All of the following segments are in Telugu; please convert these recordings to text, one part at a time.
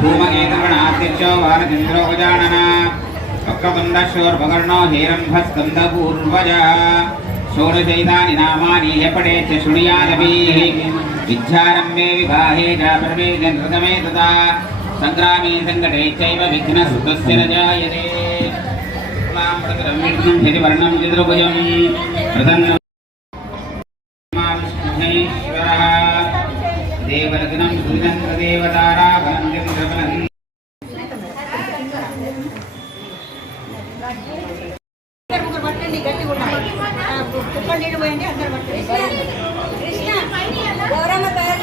భూమగీతమణాతిథ్యో బాలచంద్రో గజానన వక్రతుండశోర్భగర్ణో హీరంభస్కందపూర్వజ షోడశైతాని నామాని యపడేచ్చ శృణుయాదవీः విద్యారమ్యే వివాహే చ పరమే జనృతమే తదా సంగ్రామే సంకటే చైవ విఘ్నసుతస్య రజాయతే వర్ణం చతుర్భుజం ప్రసన్న దేవరత్నం సూర్యంద్రదేవతారా ముగ్గురు పట్టండి గట్టిగా ఉండాలి కుప్పలు నీళ్ళు పోయండి అందరు పట్టండి కృష్ణ గౌరమ్మ తయారు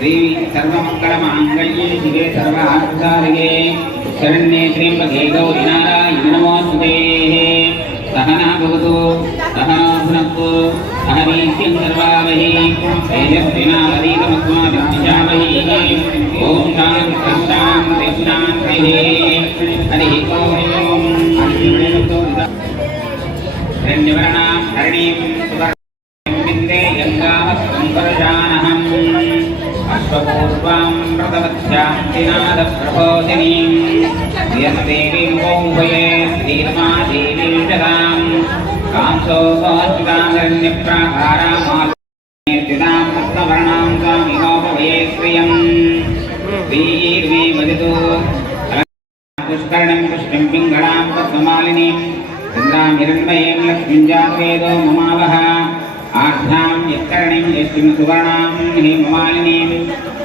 శ్రీ సర్వమంగళ మాంగళ్యే శివే సర్వార్థారగే శరణ్యే శ్రీమదే గౌరి నారాయణ నమోస్తుతే సహనా భవతు సహనోభునత్తు సహనీత్యం సర్వామహి తేజస్వినామదీతమస్మాభిషామహి ఓం శాంతి శాంతి శాంతి హరి ఓం రెండు వర్ణా व्रतवत्स्यान्तिनादप्रबोधिनीं यस्देवीं कौभये श्रीरमादेवीं जगाम् कांसोपस्थितामरण्यप्राकारामास्थितां रत्नवर्णां स्वामिनोपभये श्रियम् श्रीर्मे वदतु पुष्करणं पुष्टिं पिङ्गळां पद्ममालिनीं चन्द्रां हिरण्मयीं लक्ष्मीं जातवेदो ममावह आढ्यां यत्करणीं यष्टिं सुवर्णां हेममालिनीं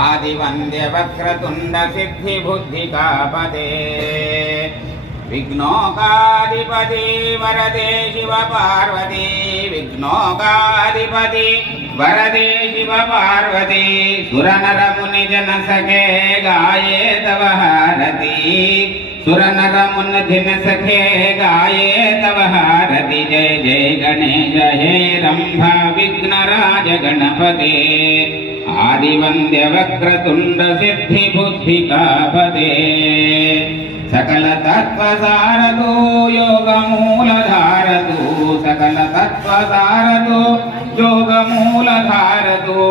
आदिवन्द्य वक्रतुण्ड सिद्धिबुद्धिकापदे विघ्नोकाधिपति वरदे शिव पार्वती विघ्नोकाधिपति वरदे शिव पार्वती सुरनरमुनि जन सखे गाये तव हारति सुरनरमुनि जन सखे गाये तव हारति जय जय गणेश हे रम्भा विघ्नराज गणपते आदिवन्द्य वक्रतुण्ड सिद्धिबुद्धिकापदे सकल तत्व सारदो योग मूल धारदो सकल तत्व सारदो योग मूल धारदो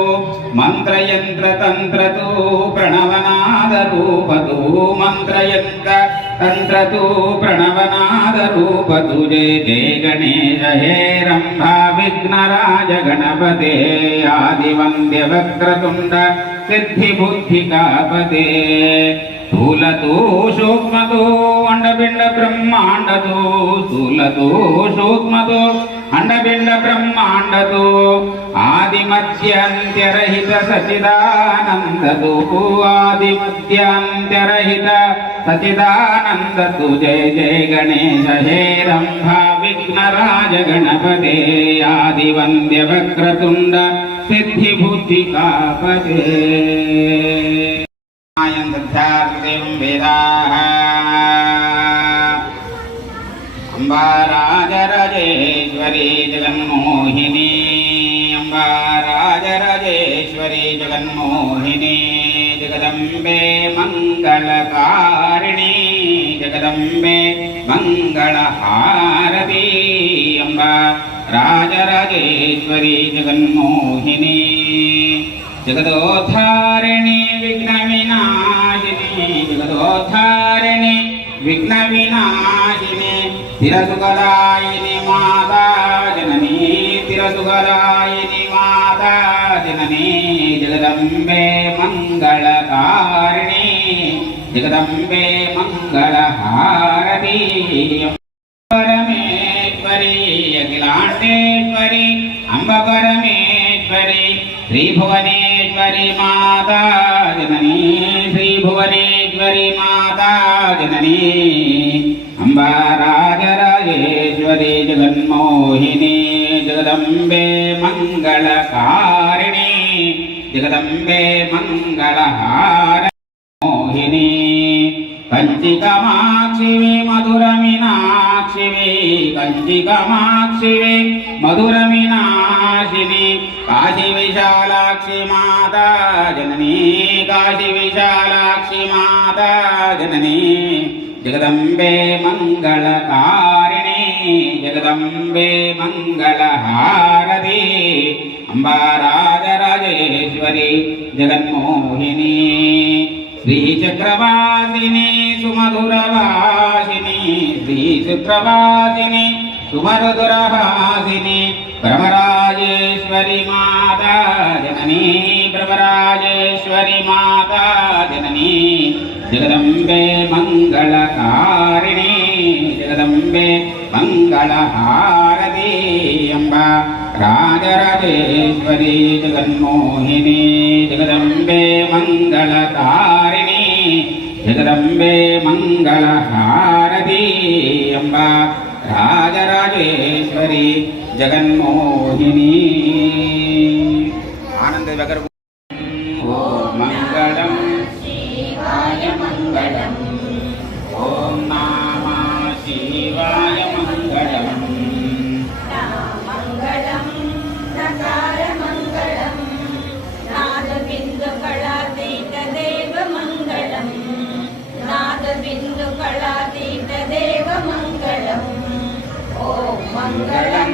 मंत्र यंत्र तंत्र तो प्रणवनाद रूप तो मंत्र यंत्र तंत्र तो प्रणवनाद रूप तु जय जय गणेश हे रंभा विघ्नराज गणपते आदिवन्द्य సిద్ధి బుద్ధి కాపదే స్థూలతో సూక్ష్మతో అండబిండ బ్రహ్మాండతో స్థూలతో సూక్ష్మతో అండబిండ బ్రహ్మాండతో ఆది మధ్యంత్యరహిత సచిదానందతో ఆది మధ్యంత్యరహిత సచిదానందతో. జయ జయ గణేశ హే రంభ విఘ్నరాజ గణపతే ఆది వంద్య వక్రతుండ सिद्धि बुद्धि का पदे अम्बाराजराजेश्वरी जगन्मोहिनी अम्बाराजराजेश्वरी जगन्मोहिनी जगदम्बे मङ्गलकारिणी जगदम्बे मङ्गलहारती अम्बा రాజరాజేశ్వరి జగన్మోహిని జగదోద్ధారిణి విఘ్న వినాశిని జగదోద్ధారిణి విఘ్న వినాశిని తిరసుగదాయిని మాతా జననీ తిరసుగదాయిని మాతా జననీ జగదంబే మంగళకారిణి జగదంబే మంగళహారతీయం పరమేశ్వరి శ్రీ భువనేశ్వరి మాతా జననీ శ్రీ భువనేశ్వరి మాతా జననీ అంబా రాజరాజేశ్వరి జగన్మోహిని జగదంబే మంగళకారిణి జగదంబే మంగళహార మోహిని కంచికమాక్షివి మధురమినాక్షివి కంచికమాక్షివి మధురమినా మధురమినాశిని కాశీ విశాలాక్షి మాత జననీ కాశీ విశాలాక్షి మాత జననీ. జగదంబే మంగళకారిణి జగదంబే మంగళహారతి. అంబారాజరాజేశ్వరి జగన్మోహిని. శ్రీచక్రవాసిని సుమధురవాసిని. శ్రీచక్రవాసిని సుమధురహాసిని రాజేశ్వరి మాతా జననీ బ్రహ్మరాజేశ్వరి మాతా జననీ జగదంబే మంగళకారిణి జగదంబే మంగళహారతి అంబ రాజరాజేశ్వరి జగన్మోహిని జగదంబే మంగళకారిణి జగదంబే మంగళహారతి అంబ రాజరాజేశ్వరి జగన్మోహిని. ఆనంద దగ్గర ఓ మంగళం. మంగళం ఓం నామ శివాయ మంగళం. కళాతీత ఓం మంగళం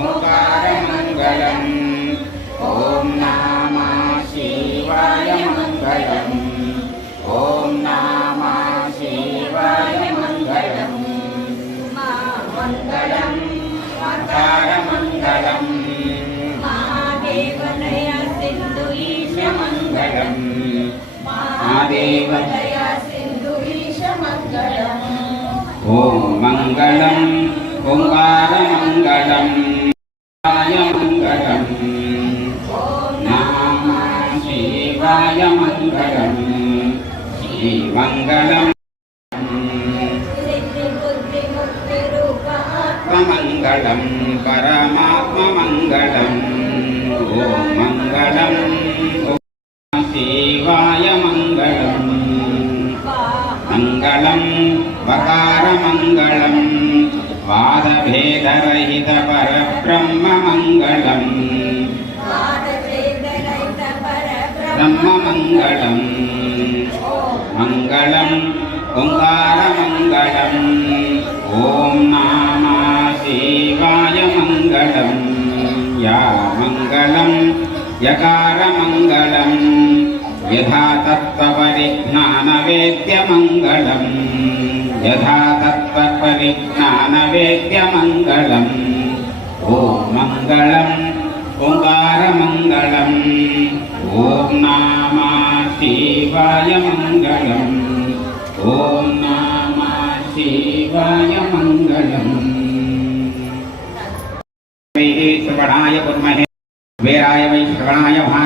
ఓంకారమంగళం ఓం నామ శివాయ మంగళం ఓం నామ శివాయ మంగళం మా మంగళం ఓంకారమంగళం మహాదేవనయ సింధు ఈశ మంగళం మహాదేవనయ సింధు ओङ्कारमङ्गलम् मङ्गलम् नाम शिवाय मङ्गलम् श्रीमङ्गलम् मङ्गलं परमात्ममङ्गलम् ॐ मङ्गलम् వాదభేదరహిత పరబ్రహ్మ మంగళం బ్రహ్మ మంగళం మంగళం మంగళం ఓంకారమంగళం. ఓం నామా శివాయ మంగళం. యా మంగళం యకారమంగళం. యథా తత్వపరిజ్ఞానవేద్యమంగళం యథా తత్వపరిజ్ఞానవేద్యమంగళం ఓం మంగళం ఓంకారమంగళం ఓం నామా శివాయ మంగళం ఓం నామా శివాయ మంగళం శ్రవణాయ కుర్మహే వేరాయ వై శ్రవణాయ భా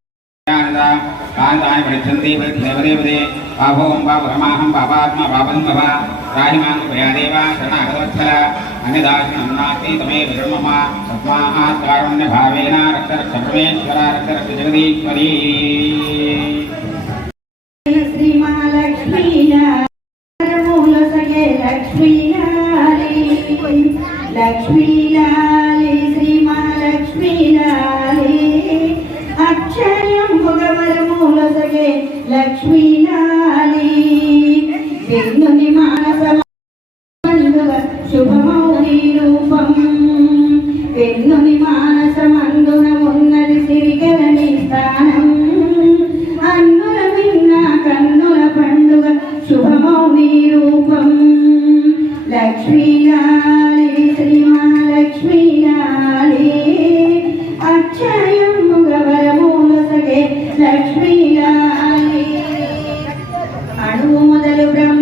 कान्तानि पृच्छन्ति पृच्छेवदे पदे बाभों बाबु रमाहं बाबात्मा बाबं भव राहिमान् तमेव शर्मम तस्मात् कारुण्यभावेन रक्तरक्षजगदीश्वरी लक्ष्मी लाली श्री महालक्ष्मी సగే లక్ష్మీలాలి లక్ష్మీలాలి శ్రీమహాలక్ష్మీలాలి program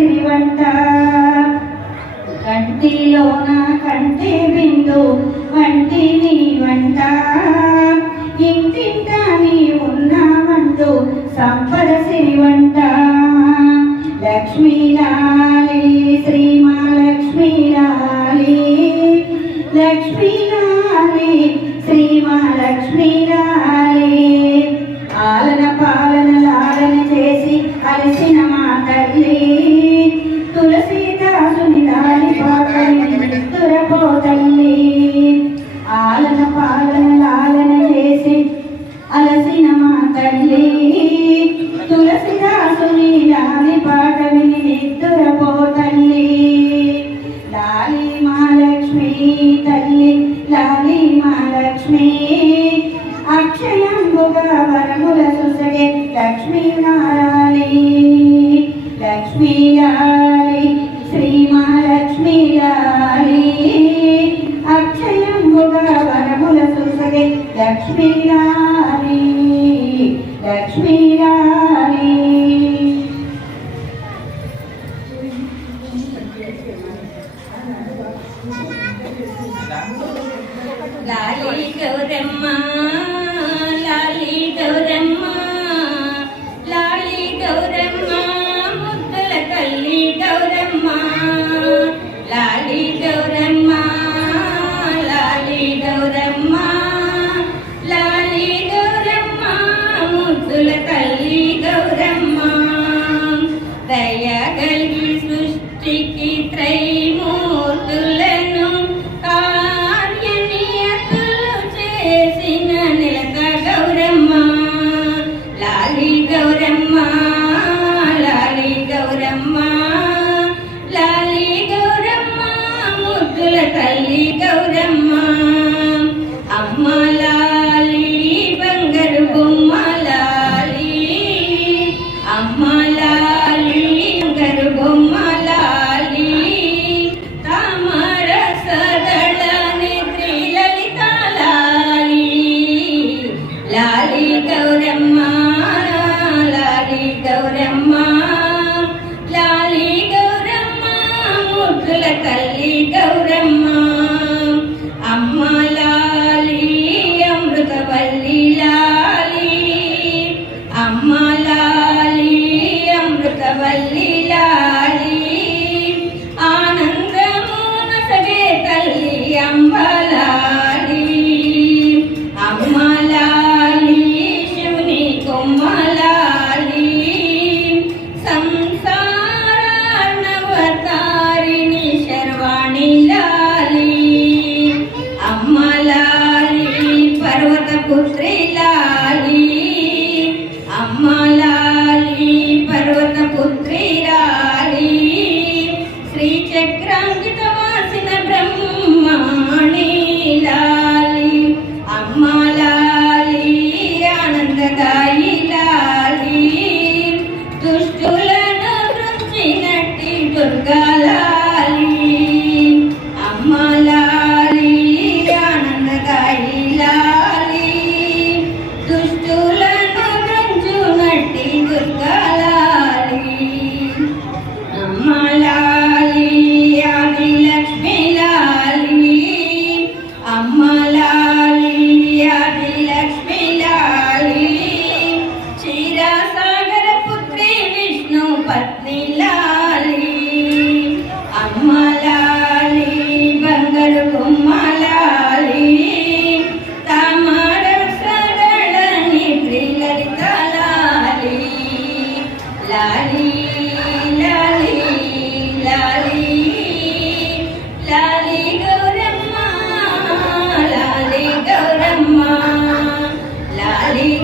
సిరివంట కంటిలోన కంటి బిందు వంటి నీ వంట ఇంటింట నీ ఉన్నామంటూ సంపద సిరివంట లక్ష్మీ రాలి శ్రీ మహాలక్ష్మీ రాలి శ్రీ మహాలక్ష్మీ ఆలన పాలన లాలన చేసి అలసిన be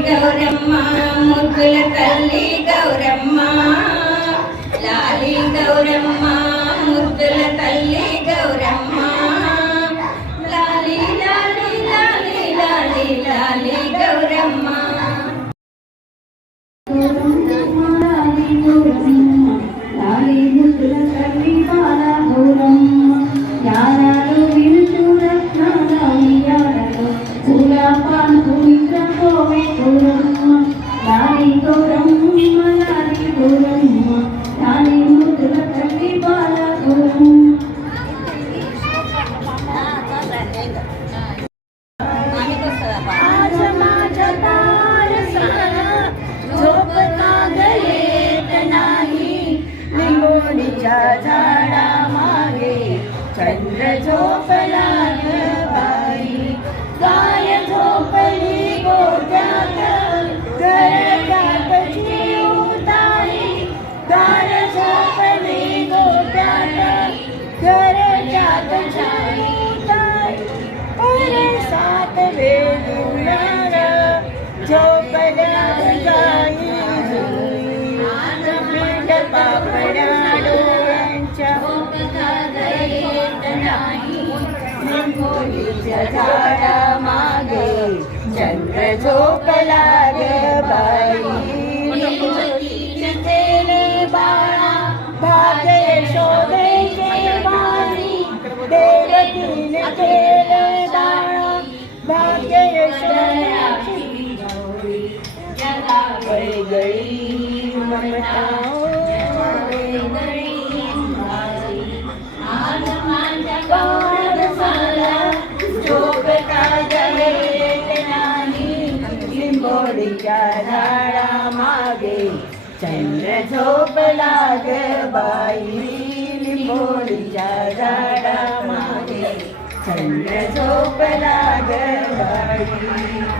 గౌరమ్మ ముగ్గుల తల్లి గౌరమ్మ. లాలి గౌరమ్మ ముగ్గుల తల్లి గౌరమ్మ. లాలి లాలి లాలి లాలి లాలి గౌరమ్మ. गळी लिंबोडीच्या झाडा मागे चंद्र झोपला ग बाई लिंबोडीच्या झाडा मागे चंद्र झोपला ग बाई.